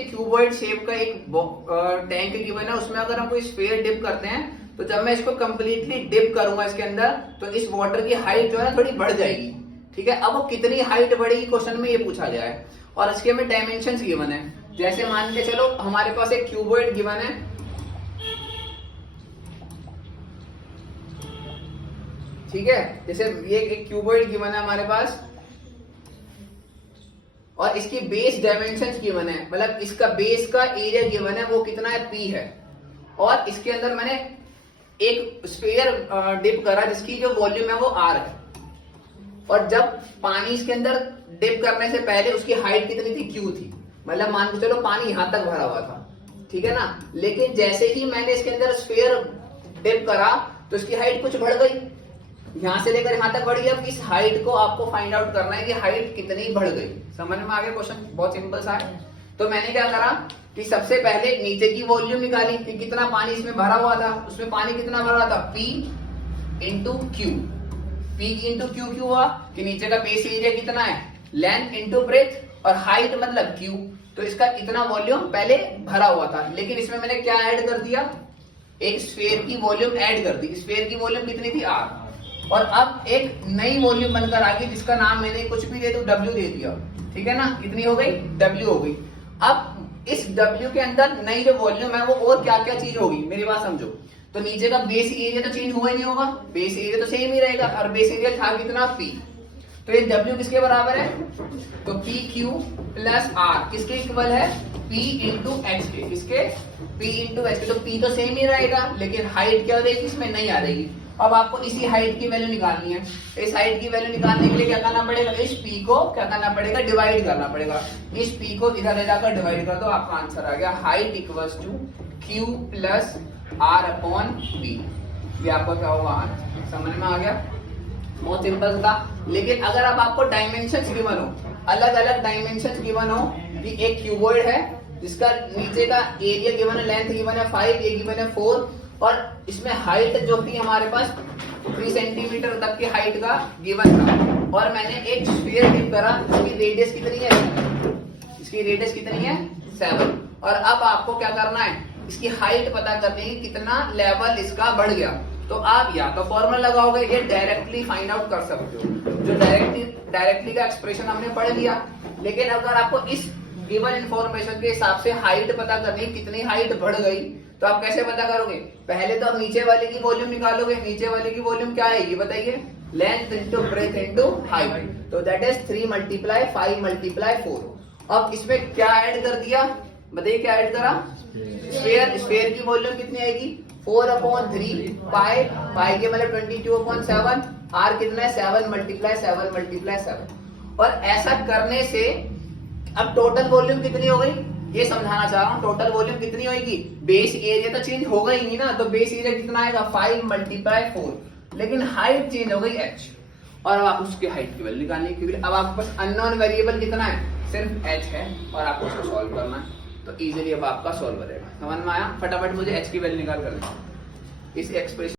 Cuboid shape का एक tank given है, उसमें अगर हम कोई स्फीयर डिप करते हैं तो जब मैं इसको कंप्लीटली डिप करूंगा इसके अंदर तो इस वाटर की हाइट जो है थोड़ी बढ़ जाएगी। ठीक है, अब वो कितनी हाइट बढ़ेगी क्वेश्चन में ये पूछा गया है और इसके में डायमेंशंस गिवन है। जैसे मान के चलो हमारे पास एक क्यूबॉइड गिवन है, ठीक है, जैसे ये एक क्यूबॉइड गिवन है हमारे पास और इसकी बेस डायमेंशंस गिवन है, मतलब इसका बेस का एरिया गिवन है वो कितना है, पी है। और इसके अंदर मैंने एक स्फीयर डिप करा जिसकी जो वॉल्यूम है वो आर है और जब पानी इसके अंदर डिप करने से पहले उसकी हाइट कितनी थी, क्यू थी, मतलब मान के चलो पानी यहां तक भरा हुआ था, ठीक है ना। लेकिन जैसे ही मैंने इसके अंदर स्फीयर डिप करा तो इसकी हाइट कुछ बढ़ गई, यहां से लेकर यहां तक बढ़ गई। अब इस हाइट को आपको फाइंड आउट करना है कि हाइट कितनी बढ़ गई। समझ में आ गया क्वेश्चन, बहुत सिंपल सा है। तो मैंने क्या करा कि सबसे पहले नीचे की वॉल्यूम निकाली कि कितना पानी इसमें भरा हुआ था, उसमें पानी कितना भरा था, P into Q. P into Q क्यों हुआ कि नीचे का बेस एरिया कितना है, लेंथ इंटू ब्रेथ और हाइट मतलब क्यू, तो इसका इतना वॉल्यूम पहले भरा हुआ था। लेकिन इसमें मैंने क्या ऐड कर दिया, एक स्फीयर की वॉल्यूम ऐड कर दी। स्फीयर की वॉल्यूम कितनी थी, आर, और अब एक नई वॉल्यूम बनकर आ गई जिसका नाम मैंने कुछ भी दे दो, W दे दिया, ठीक है ना। कितनी हो गई, W हो गई। अब इस W के अंदर नई जो वॉल्यूम है वो और क्या क्या चीज होगी, मेरी बात समझो। तो नीचे का बेस एरिया तो चेंज हुआ ही नहीं होगा, बेस एरिया तो सेम ही रहेगा और बेस एरिया था कितना, P। तो ये W किसके बराबर है, तो पी क्यू प्लस आर किसके इक्वल है, P इंटू एच के, किसके, P इंटू एच के। तो P तो सेम ही रहेगा लेकिन हाइट क्या हो जाएगी, इसमें नहीं आ रहेगी। अब आपको इसी हाइट की वैल्यू निकालनी है। इस हाइट की वैल्यू निकालने के लिए क्या करना पड़ेगा, इस P को क्या करना पड़ेगा, डिवाइड करना पड़ेगा। इस P को इधर ले जाकर डिवाइड कर दो, आपका आंसर आ गया height equals to Q plus R upon P। ये आपका क्या होगा आंसर, समझ में आ गया, बहुत सिंपल था। लेकिन अगर अब आपको डायमेंशंस गिवन हो, अलग अलग डायमेंशंस गिवन हो कि एक क्यूबॉइड है जिसका नीचे का एरिया गिवन है, लेंथ गिवन है 5, ये गिवन है 4 और इसमें हाइट जो थी हमारे पास 3 सेंटीमीटर तक की हाइट का गिवन था और मैंने एक स्फीयर डिप करा जिसकी रेडियस कितनी है, इसकी रेडियस कितनी है, 7। और अब आपको क्या करना है, इसकी हाइट पता करनी है कितना लेवल इसका बढ़ गया। तो आप या तो फॉर्मूला लगाओगे या डायरेक्टली फाइंड आउट कर सकते हो। जो डायरेक्टली का एक्सप्रेशन हमने पढ़ लिया, लेकिन अगर आपको इस गिवन इंफॉर्मेशन के हिसाब से हाइट पता करनी है कितनी हाइट बढ़ गई तो आप कैसे पता करोगे, पहले तो आप नीचे वाले की वॉल्यूम निकालोगे। नीचे वाले की वॉल्यूम क्या आएगी बताइए, length into breadth into height, तो दैट इज 3 मल्टीप्लाई 5 मल्टीप्लाई 4। अब इसमें क्या ऐड कर दिया, बताइए क्या ऐड करा, स्फीयर की वॉल्यूम कितनी आएगी, 4/3 पाई, पाई के मतलब 22/7, आर कितना है 7 मल्टीप्लाई 7 मल्टीप्लाई 7। और ऐसा करने से अब टोटल वॉल्यूम कितनी हो गई, ये समझाना चाह रहा हूं। टोटल वॉल्यूम कितनी होगी, बेस एरिया तो चेंज होगा ही नहीं ना, तो बेस एरिया कितना आएगा 5 मल्टीप्लाई 4, लेकिन हाइट चेंज हो गई h। और अब आप उसकी हाइट की वैल्यू निकालने के लिए अब आपके पास अननोन वेरिएबल कितना है, सिर्फ h है और आपको उसको सॉल्व करना है। तो इजीली अब आपका सॉल्व हो जाएगा। समझ में आया, फटाफट मुझे h की वैल्यू निकाल कर दें इस एक्सप्रेशन